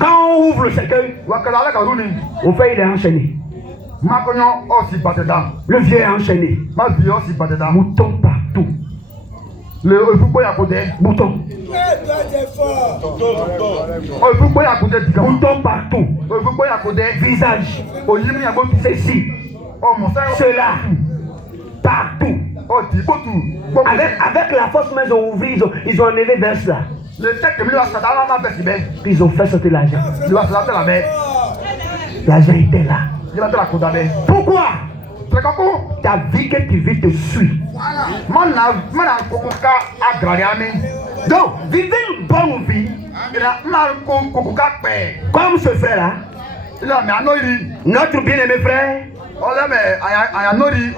on ouvre le cercueil, on fait, il est enchaîné. Le vieux est enchaîné. Mouton partout. Mouton. Mouton partout. Visage. Ceci. Cela. Partout. Avec la force, mais ils ont ouvert, ils ont enlevé vers là. Ils ont fait sauter l'argent. L'argent était là. Pourquoi? Ta vie que tu vis te suit. Donc, vivez une bonne vie. Comme ce frère-là, notre bien-aimé frère.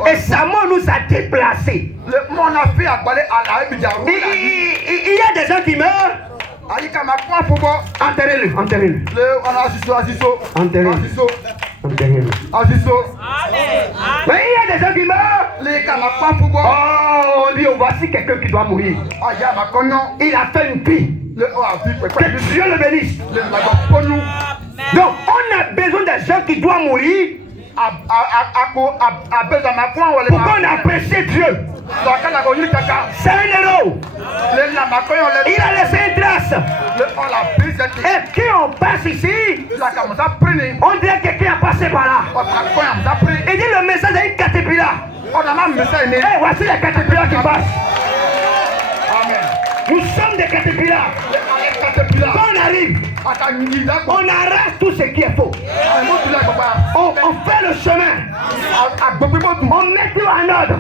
Et Samuel nous a déplacés. Il y a des gens qui meurent. Enterrez-le, enterrez-le. Enterrez-le. Mais il y a des gens qui meurent. Oh, on dit: voici quelqu'un qui doit mourir. Il a fait une vie. Que Dieu le bénisse. Donc, on a besoin de gens qui doivent mourir. Pour qu'on apprécie Dieu. C'est un héros. Il a laissé une trace. Et qui on passe ici, on dirait que quelqu'un a passé par là. Il dit le message est une caterpillar. Et voici les caterpillars qui passent. Nous sommes des caterpillars. Quand on arrive, on arrache tout ce qui est faux. On fait le chemin. On met tout en ordre.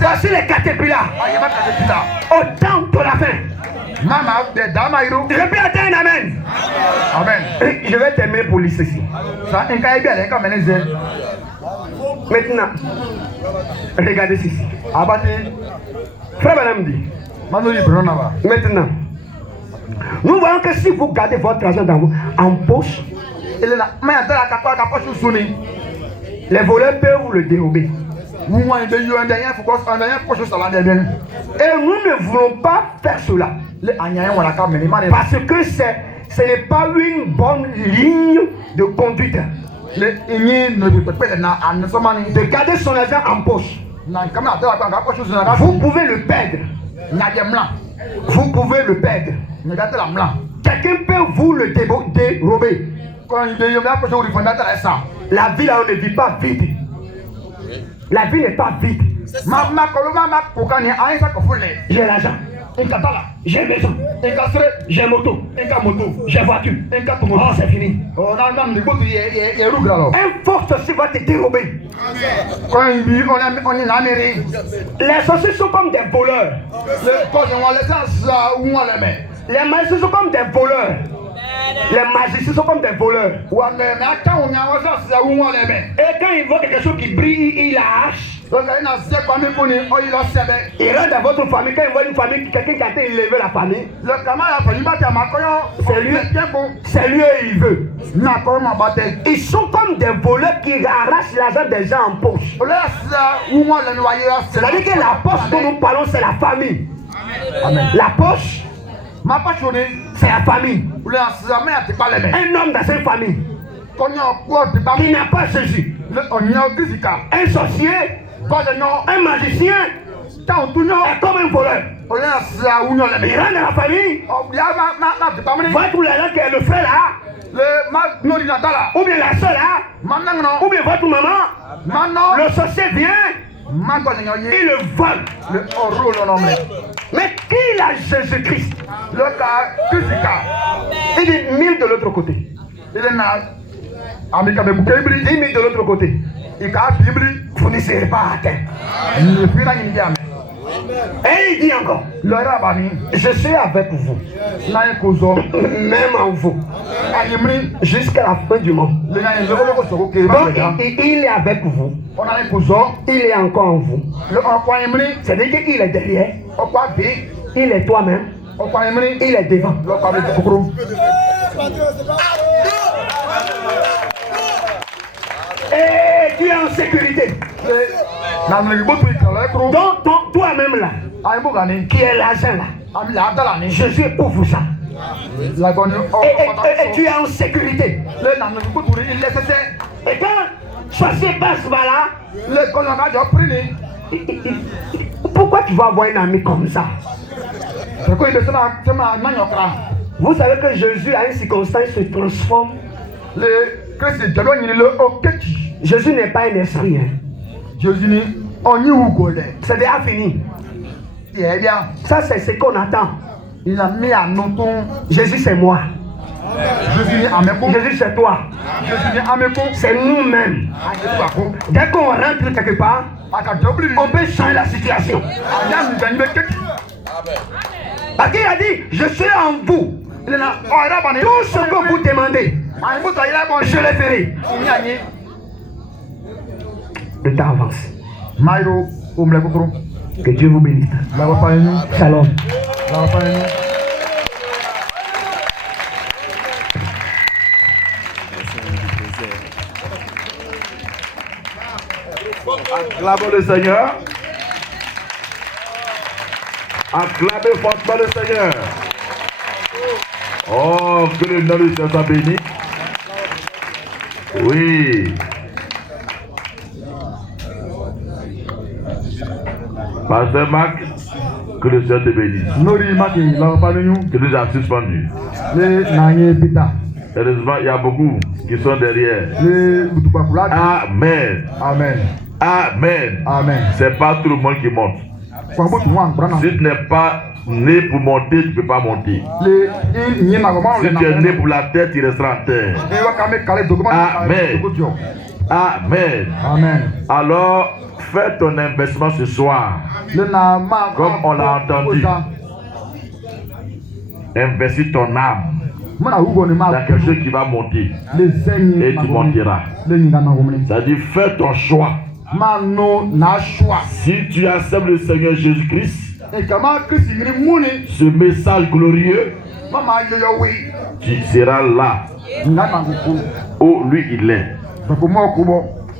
Voici les caterpillars. Au temps de la fin. Je peux attendre un amen. Amen. Je vais terminer pour lire ceci. Maintenant, regardez ceci. Frère Madame dit. Maintenant, nous voyons que si vous gardez votre argent en poche, les voleurs peuvent vous le dérober. Et nous ne voulons pas faire cela. Parce que ce n'est pas une bonne ligne de conduite. De garder son argent en poche. Vous pouvez le perdre. Vous pouvez le perdre. Quelqu'un peut vous le dérober. La vie là, on ne vit pas vite. La vie n'est pas vite. J'ai l'argent. J'ai maison. J'ai moto. J'ai voiture. Oh, c'est fini. Un force aussi va te dérober. Les sorciers sont comme des voleurs. Les magiciens sont comme des voleurs. Les magiciens sont comme des voleurs. Et quand ils voient quelque chose qui brille, ils lâchent. Il rentre dans votre famille. Quand il voit une famille, quelqu'un qui a été élevé la famille, c'est lui et il veut. Ils sont comme des voleurs qui arrachent l'argent des gens en poche. C'est-à-dire que la poche dont nous parlons, c'est la famille. Amen. La poche, c'est la famille. Un homme dans cette famille qui n'a pas Jésus, un sorcier, un magicien est comme un voleur. Il rentre dans la famille, voit tout l'argent que le frère là, ou bien la soeur là, ou bien votre maman, le sorcier vient, il le vole. Mais qui a Jésus-Christ? Il dit 1000 de l'autre côté. 10 000 de l'autre côté. Vous ne serez pas atteint. Et il dit encore, je suis avec vous, même en vous, jusqu'à la fin du monde. Donc il est avec vous, il est encore en vous. C'est-à-dire qu'il est derrière, il est toi-même, il est devant. Et tu es en sécurité. Donc toi-même là, qui est l'argent là, Jésus ouvre ça. Et tu es en sécurité. Et quand sorcier passe par là, pourquoi tu vas avoir un ami comme ça? Vous savez que Jésus à une circonstance se transforme. Jésus n'est pas un esprit. C'est déjà fini. Ça c'est ce qu'on attend. Jésus c'est moi. Jésus c'est toi. C'est nous-mêmes. Dès qu'on rentre quelque part, on peut changer la situation. Parce qu'il a dit, je suis en vous. Tout ce que vous demandez, je le ferai. Le temps avance. Que Dieu vous bénisse. Shalom. Acclamons le Seigneur. Acclamez fortement le Seigneur. Oh, que le nom du Seigneur soit béni. Oui. Pasteur Marc, que le Seigneur te bénisse. Tu nous as suspendus. Heureusement, il y a beaucoup qui sont derrière. Amen. Amen. Amen. Amen. C'est pas tout le monde qui monte. Si tu n'es pas né pour monter, tu ne peux pas monter. Si tu es né pour la terre, tu resteras en terre. Amen. Amen. Amen. Alors, fais ton investissement ce soir. Comme on l'a entendu. Investis ton âme dans quelque chose qui va monter. Et tu monteras. C'est-à-dire, fais ton choix. Si tu acceptes le Seigneur Jésus-Christ, ce message glorieux, tu seras là où lui il est.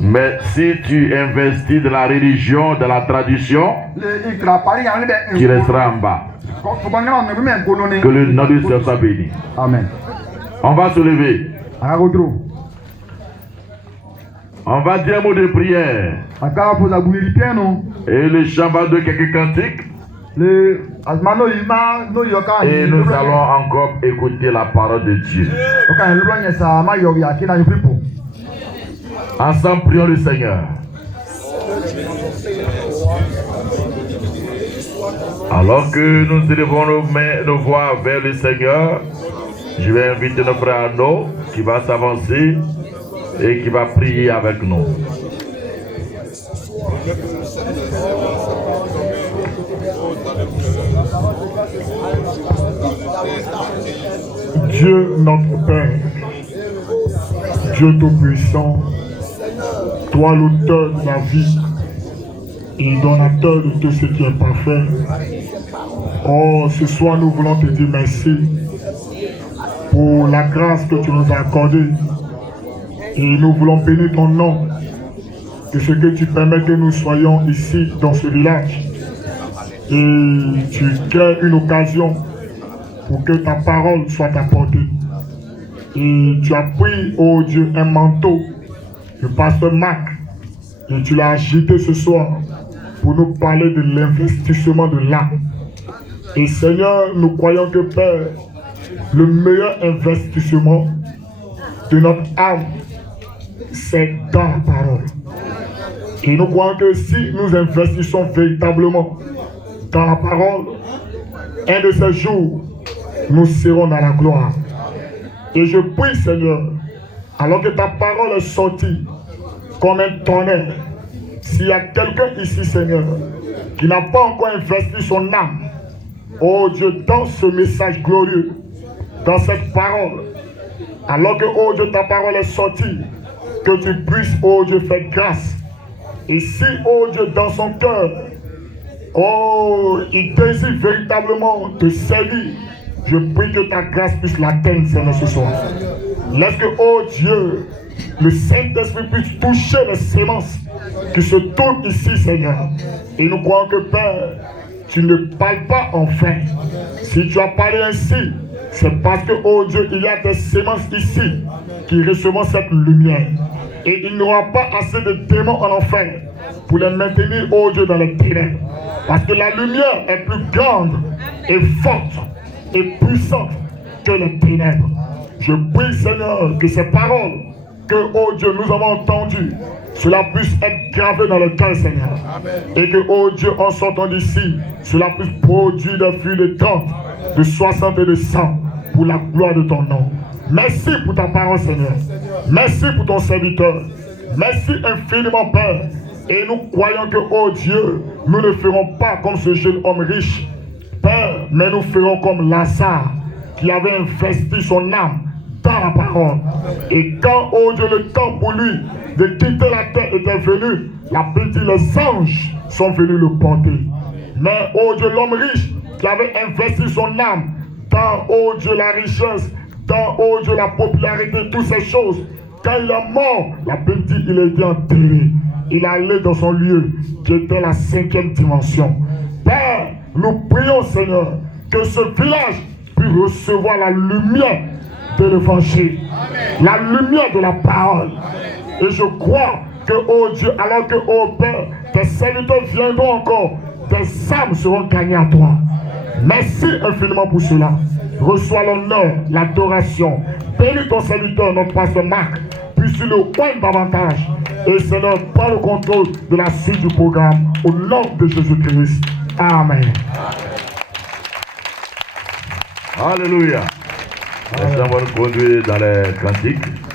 Mais si tu investis dans la religion, dans la tradition, tu resteras en bas. Que le nom du Seigneur soit béni. Amen. On va se lever. On va dire un mot de prière. Et le chant va de quelques cantiques. Et nous allons encore écouter la parole de Dieu. Ensemble, prions le Seigneur. Alors que nous élevons nos voix vers le Seigneur, je vais inviter notre frère Arnaud qui va s'avancer et qui va prier avec nous. Dieu notre Père, Dieu Tout-Puissant, toi l'auteur de la vie et donateur de tout ce qui est parfait. Oh, ce soir nous voulons te dire merci pour la grâce que tu nous as accordée. Et nous voulons bénir ton nom de ce que tu permets que nous soyons ici dans ce village. Et tu crées une occasion pour que ta parole soit apportée. Et tu as pris, oh Dieu, un manteau, le pasteur Marc, et tu l'as agité ce soir pour nous parler de l'investissement de l'âme. Et Seigneur, nous croyons que Père, le meilleur investissement de notre âme, c'est dans la parole. Et nous croyons que si nous investissons véritablement dans la parole, un de ces jours, nous serons dans la gloire. Et je prie, Seigneur, alors que ta parole est sortie comme un tonnerre, s'il y a quelqu'un ici, Seigneur, qui n'a pas encore investi son âme, oh Dieu, dans ce message glorieux, dans cette parole, alors que, oh Dieu, ta parole est sortie, que tu puisses, oh Dieu, faire grâce. Et si, oh Dieu, dans son cœur, oh, il désire véritablement te servir, je prie que ta grâce puisse l'atteindre, Seigneur, ce soir. Laisse que, oh Dieu, le Saint-Esprit puisse toucher les semences qui se trouvent ici, Seigneur. Et nous croyons que, Père, tu ne parles pas en vain. Si tu as parlé ainsi, c'est parce que, oh Dieu, il y a des semences ici qui recevront cette lumière. Et il n'y aura pas assez de démons en enfer pour les maintenir, oh Dieu, dans les ténèbres. Parce que la lumière est plus grande et forte et puissante que les ténèbres. Je prie, Seigneur, que ces paroles que, oh Dieu, nous avons entendues, cela puisse être gravé dans le cœur, Seigneur. Et que, oh Dieu, en sortant d'ici, cela puisse produire des fruits de 30, de 60 et de 100 pour la gloire de ton nom. Merci pour ta parole, Seigneur. Merci pour ton serviteur. Merci infiniment, Père. Et nous croyons que, oh Dieu, nous ne ferons pas comme ce jeune homme riche, Père, mais nous ferons comme Lazare, qui avait investi son âme dans la parole. Et quand, oh Dieu, le temps pour lui de quitter la terre était venu, la Bible dit, les anges sont venus le porter. Mais, oh Dieu, l'homme riche qui avait investi son âme dans, oh Dieu, la richesse, dans, oh Dieu, la popularité, toutes ces choses, quand il est mort, la Bible dit, il a été enterré. Il allait dans son lieu, qui était la 5e dimension. Père, nous prions, Seigneur, que ce village puisse recevoir la lumière de l'évangile, la lumière de la parole. Et je crois que, oh Dieu, alors que, oh Père, tes serviteurs viendront encore des âmes seront gagnées à toi. Merci infiniment pour cela. Reçois l'honneur, l'adoration. Bénis ton serviteur, notre pasteur Marc. Puisses-tu le oindre davantage. Et Seigneur, prends le contrôle de la suite du programme. Au nom de Jésus-Christ. Amen. Alléluia. Nous allons nous conduire dans les cantiques.